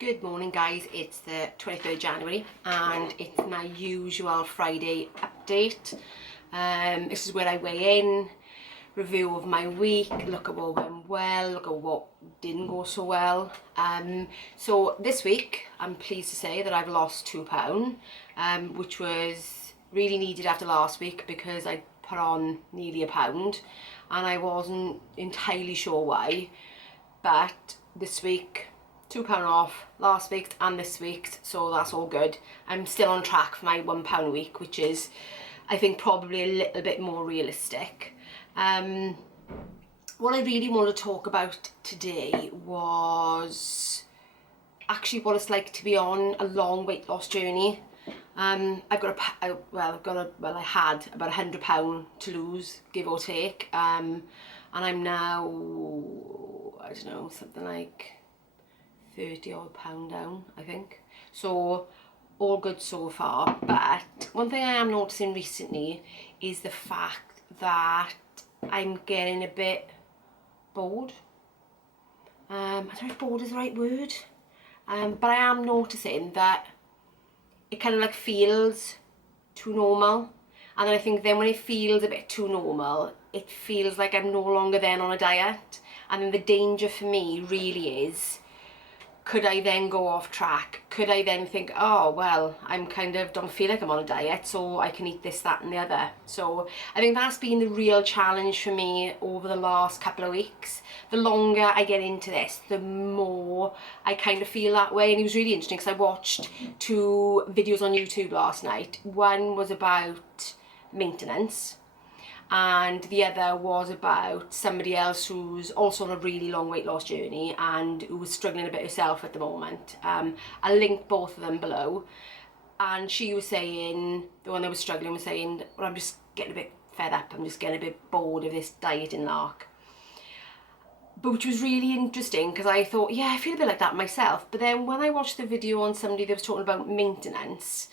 Good morning guys, it's the 23rd January and it's my usual Friday update. This is where I weigh in, review of my week, look at what went well, look at what didn't go so well. So this week I'm pleased to say that I've lost £2, which was really needed after last week because I put on nearly £1 and I wasn't entirely sure why, but this week £2 off last week and this week, so that's all good. I'm still on track for my £1 a week, which is I think probably a little bit more realistic. What I really want to talk about today was actually what it's like to be on a long weight loss journey. I had about £100 to lose, give or take, and I'm now, I don't know, something like 30 odd pound down, I think. So all good so far. But one thing I am noticing recently is the fact that I'm getting a bit bored. I don't know if bored is the right word, but I am noticing that it kind of like feels too normal, and then I think then when it feels a bit too normal, it feels like I'm no longer then on a diet. And then the danger for me really is, could I then go off track? Could I then think, oh well, I'm kind of don't feel like I'm on a diet, so I can eat this, that and the other. So I think that's been the real challenge for me over the last couple of weeks. The longer I get into this, the more I kind of feel that way. And it was really interesting because I watched 2 videos on YouTube last night. One was about maintenance and the other was about somebody else who's also on a really long weight loss journey and who was struggling a bit herself at the moment. I'll link both of them below. And she was saying, the one that was struggling was saying, well, I'm just getting a bit fed up, I'm just getting a bit bored of this dieting lark. But which was really interesting because I thought, yeah, I feel a bit like that myself. But then when I watched the video on somebody that was talking about maintenance,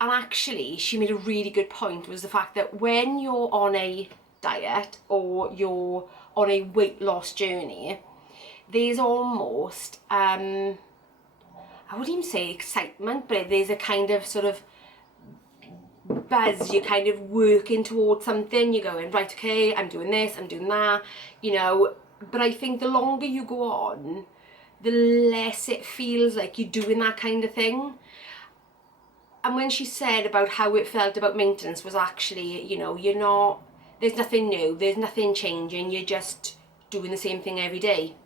and actually she made a really good point, was the fact that when you're on a diet or you're on a weight loss journey, there's almost, I wouldn't even say excitement, but there's a kind of sort of buzz. You're kind of working towards something, you're going, right, okay, I'm doing this, I'm doing that, you know. But I think the longer you go on, the less it feels like you're doing that kind of thing. And when she said about how it felt about maintenance was actually, you know, you're not, there's nothing new, there's nothing changing, you're just doing the same thing every day.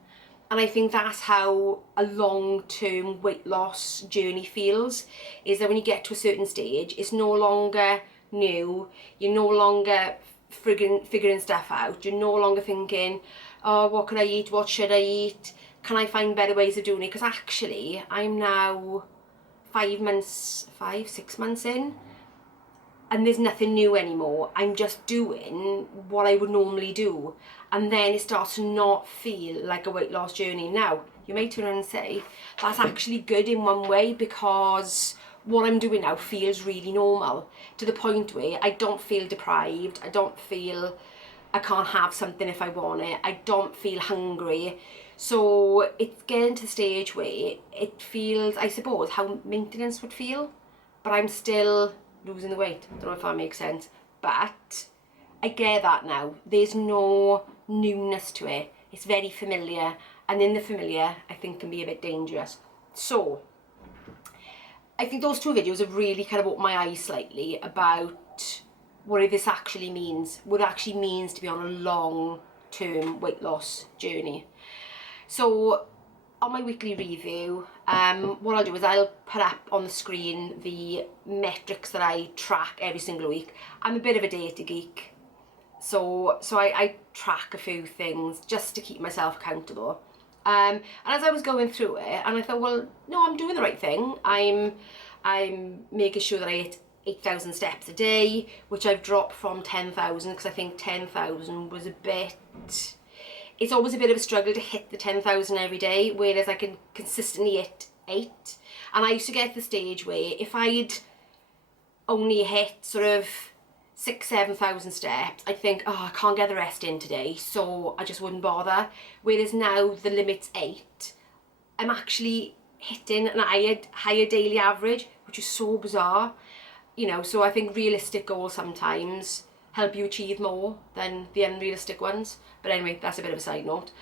And I think that's how a long-term weight loss journey feels, is that when you get to a certain stage, it's no longer new, you're no longer figuring stuff out, you're no longer thinking, oh, what could I eat, what should I eat, can I find better ways of doing it? Because actually, I'm now 6 months in, and there's nothing new anymore. I'm just doing what I would normally do, and then it starts to not feel like a weight loss journey. Now, you may turn around and say, that's actually good in one way, because what I'm doing now feels really normal, to the point where I don't feel deprived, I don't feel I can't have something if I want it, I don't feel hungry. So it's getting to the stage where it feels, I suppose, how maintenance would feel, but I'm still losing the weight. I don't know if that makes sense, but I get that now. There's no newness to it. It's very familiar, and in the familiar, I think, can be a bit dangerous. So I think those 2 videos have really kind of opened my eyes slightly about what this actually means, what it actually means to be on a long-term weight loss journey. So on my weekly review, what I'll do is I'll put up on the screen the metrics that I track every single week. I'm a bit of a data geek, so I track a few things just to keep myself accountable. And as I was going through it, and I thought, well, no, I'm doing the right thing. I'm making sure that I hit 8,000 steps a day, which I've dropped from 10,000 because I think 10,000 was a bit, it's always a bit of a struggle to hit the 10,000 every day, whereas I can consistently hit 8. And I used to get to the stage where if I'd only hit sort of 6,000-7,000 steps, I'd think, oh, I can't get the rest in today, so I just wouldn't bother. Whereas now the limit's 8. I'm actually hitting an higher daily average, which is so bizarre. You know, so I think realistic goals sometimes help you achieve more than the unrealistic ones. But anyway, that's a bit of a side note.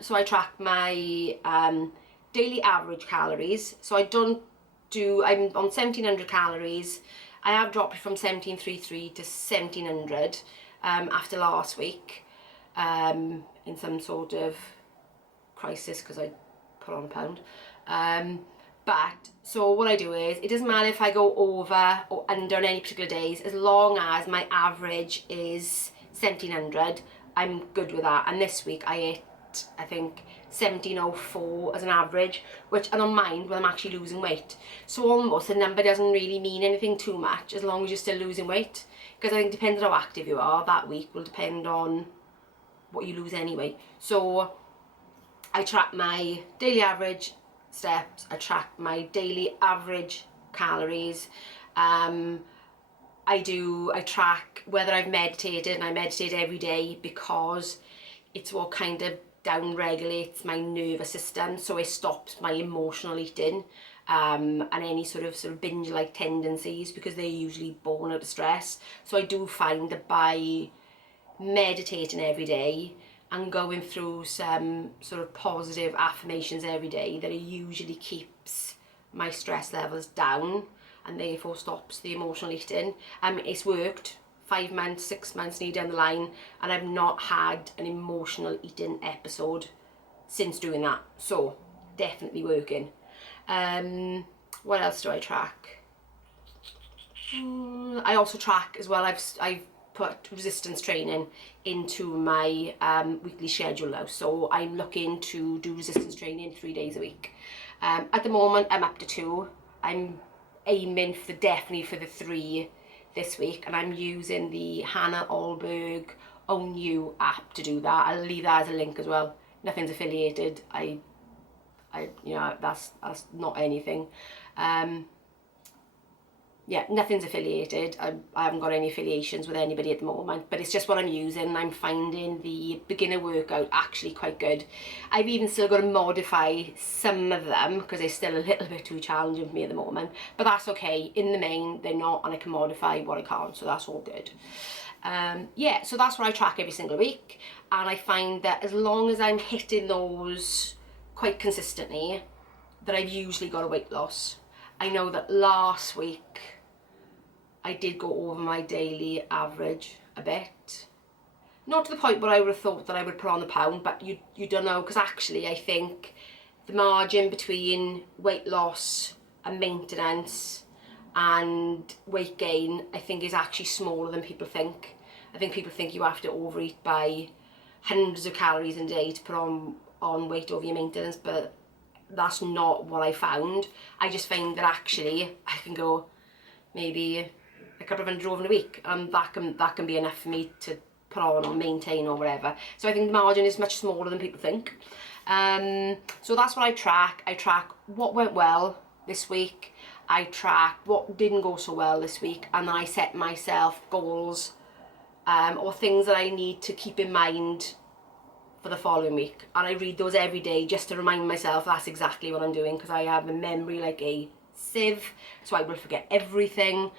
So I track my daily average calories. So I'm on 1700 calories. I have dropped from 1733 to 1700 after last week in some sort of crisis because I put on a pound. But so what I do is, it doesn't matter if I go over or under on any particular days, as long as my average is 1700, I'm good with that. And this week I hit, I think, 1704 as an average, which I don't mind when I'm actually losing weight. So almost the number doesn't really mean anything too much as long as you're still losing weight, because I think depending on how active you are that week will depend on what you lose anyway. So I track my daily average steps, I track my daily average calories, I track whether I've meditated, and I meditate every day because it's what kind of down regulates my nervous system, so it stops my emotional eating and any sort of binge like tendencies, because they're usually born out of stress. So I do find that by meditating every day and going through some sort of positive affirmations every day, that it usually keeps my stress levels down and therefore stops the emotional eating. It's worked 5 months, 6 months near down the line, and I've not had an emotional eating episode since doing that. So definitely working. What else do I track? I also track as well. I've put resistance training into my weekly schedule now, so I'm looking to do resistance training 3 days a week. At the moment I'm up to 2. I'm aiming definitely for the 3 this week, and I'm using the Hannah Allberg Own You app to do that. I'll leave that as a link as well. Nothing's affiliated. I you know, that's not anything. Yeah, nothing's affiliated. I haven't got any affiliations with anybody at the moment, but it's just what I'm using. I'm finding the beginner workout actually quite good. I've even still got to modify some of them because they're still a little bit too challenging for me at the moment, but that's okay. In the main, they're not, and I can modify what I can't, so that's all good. Yeah, so that's what I track every single week, and I find that as long as I'm hitting those quite consistently, that I've usually got a weight loss. I know that last week I did go over my daily average a bit. Not to the point where I would have thought that I would put on the pound, but you don't know, because actually I think the margin between weight loss and maintenance and weight gain, I think, is actually smaller than people think. I think people think you have to overeat by hundreds of calories a day to put on weight over your maintenance, but that's not what I found. I just find that actually I can go maybe a couple of hundred over in a week, and that can be enough for me to put on or maintain or whatever. So I think the margin is much smaller than people think. So that's what I track. I track what went well this week. I track what didn't go so well this week, and then I set myself goals or things that I need to keep in mind for the following week, and I read those every day just to remind myself that's exactly what I'm doing, because I have a memory like a sieve, so I will forget everything.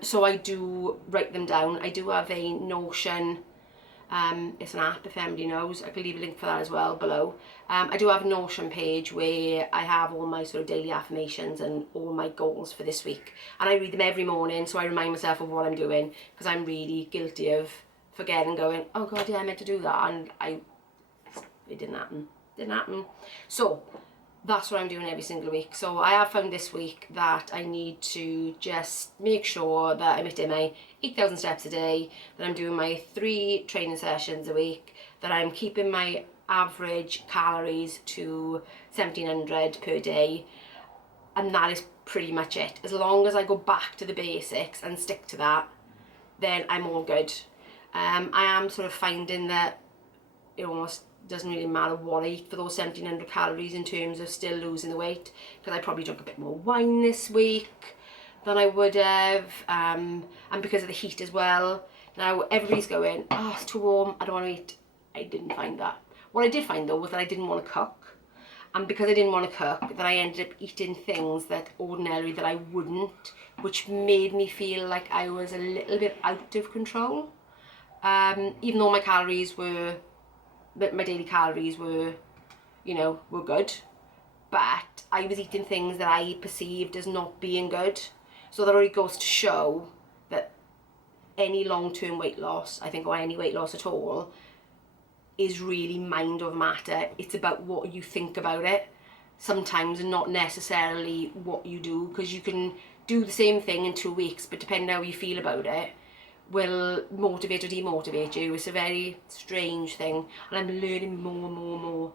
So I do write them down. I do have a Notion, it's an app if anybody knows. I can leave a link for that as well below. I do have a Notion page where I have all my sort of daily affirmations and all my goals for this week, and I read them every morning, so I remind myself of what I'm doing, because I'm really guilty of forgetting, going, oh god, yeah, I meant to do that, and it didn't happen. So that's what I'm doing every single week. So I have found this week that I need to just make sure that I'm hitting my 8,000 steps a day, that I'm doing my 3 training sessions a week, that I'm keeping my average calories to 1700 per day, and that is pretty much it. As long as I go back to the basics and stick to that, then I'm all good. I am sort of finding that it almost doesn't really matter what I eat for those 1700 calories in terms of still losing the weight, because I probably drank a bit more wine this week than I would have, and because of the heat as well. Now everybody's going, oh, it's too warm, I don't want to eat. I didn't find that. What I did find though was that I didn't want to cook, And because I didn't want to cook, then I ended up eating things that ordinarily that I wouldn't, which made me feel like I was a little bit out of control. Even though my daily calories were, you know, were good, but I was eating things that I perceived as not being good. So that already goes to show that any long-term weight loss, I think, or any weight loss at all, is really mind over matter. It's about what you think about it sometimes, and not necessarily what you do, because you can do the same thing in 2 weeks, but depending on how you feel about it will motivate or demotivate you. It's a very strange thing, and I'm learning more and more and more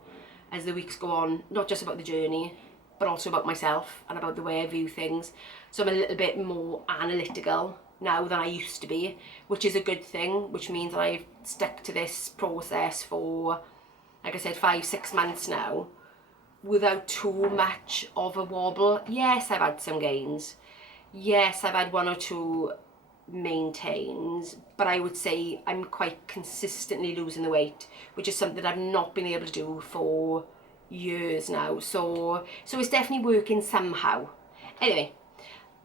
as the weeks go on, not just about the journey, but also about myself and about the way I view things. So I'm a little bit more analytical now than I used to be, which is a good thing, which means that I've stuck to this process for, like I said, 5-6 months now without too much of a wobble. Yes, I've had some gains. Yes, I've had 1 or 2 maintains, but I would say I'm quite consistently losing the weight, which is something I've not been able to do for years now. So it's definitely working somehow. Anyway,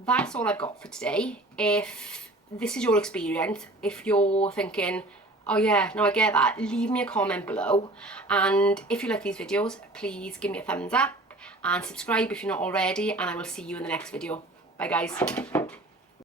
that's all I've got for today. If this is your experience, if you're thinking, oh yeah, no, I get that, leave me a comment below. And if you like these videos, please give me a thumbs up and subscribe if you're not already, and I will see you in the next video. Bye guys.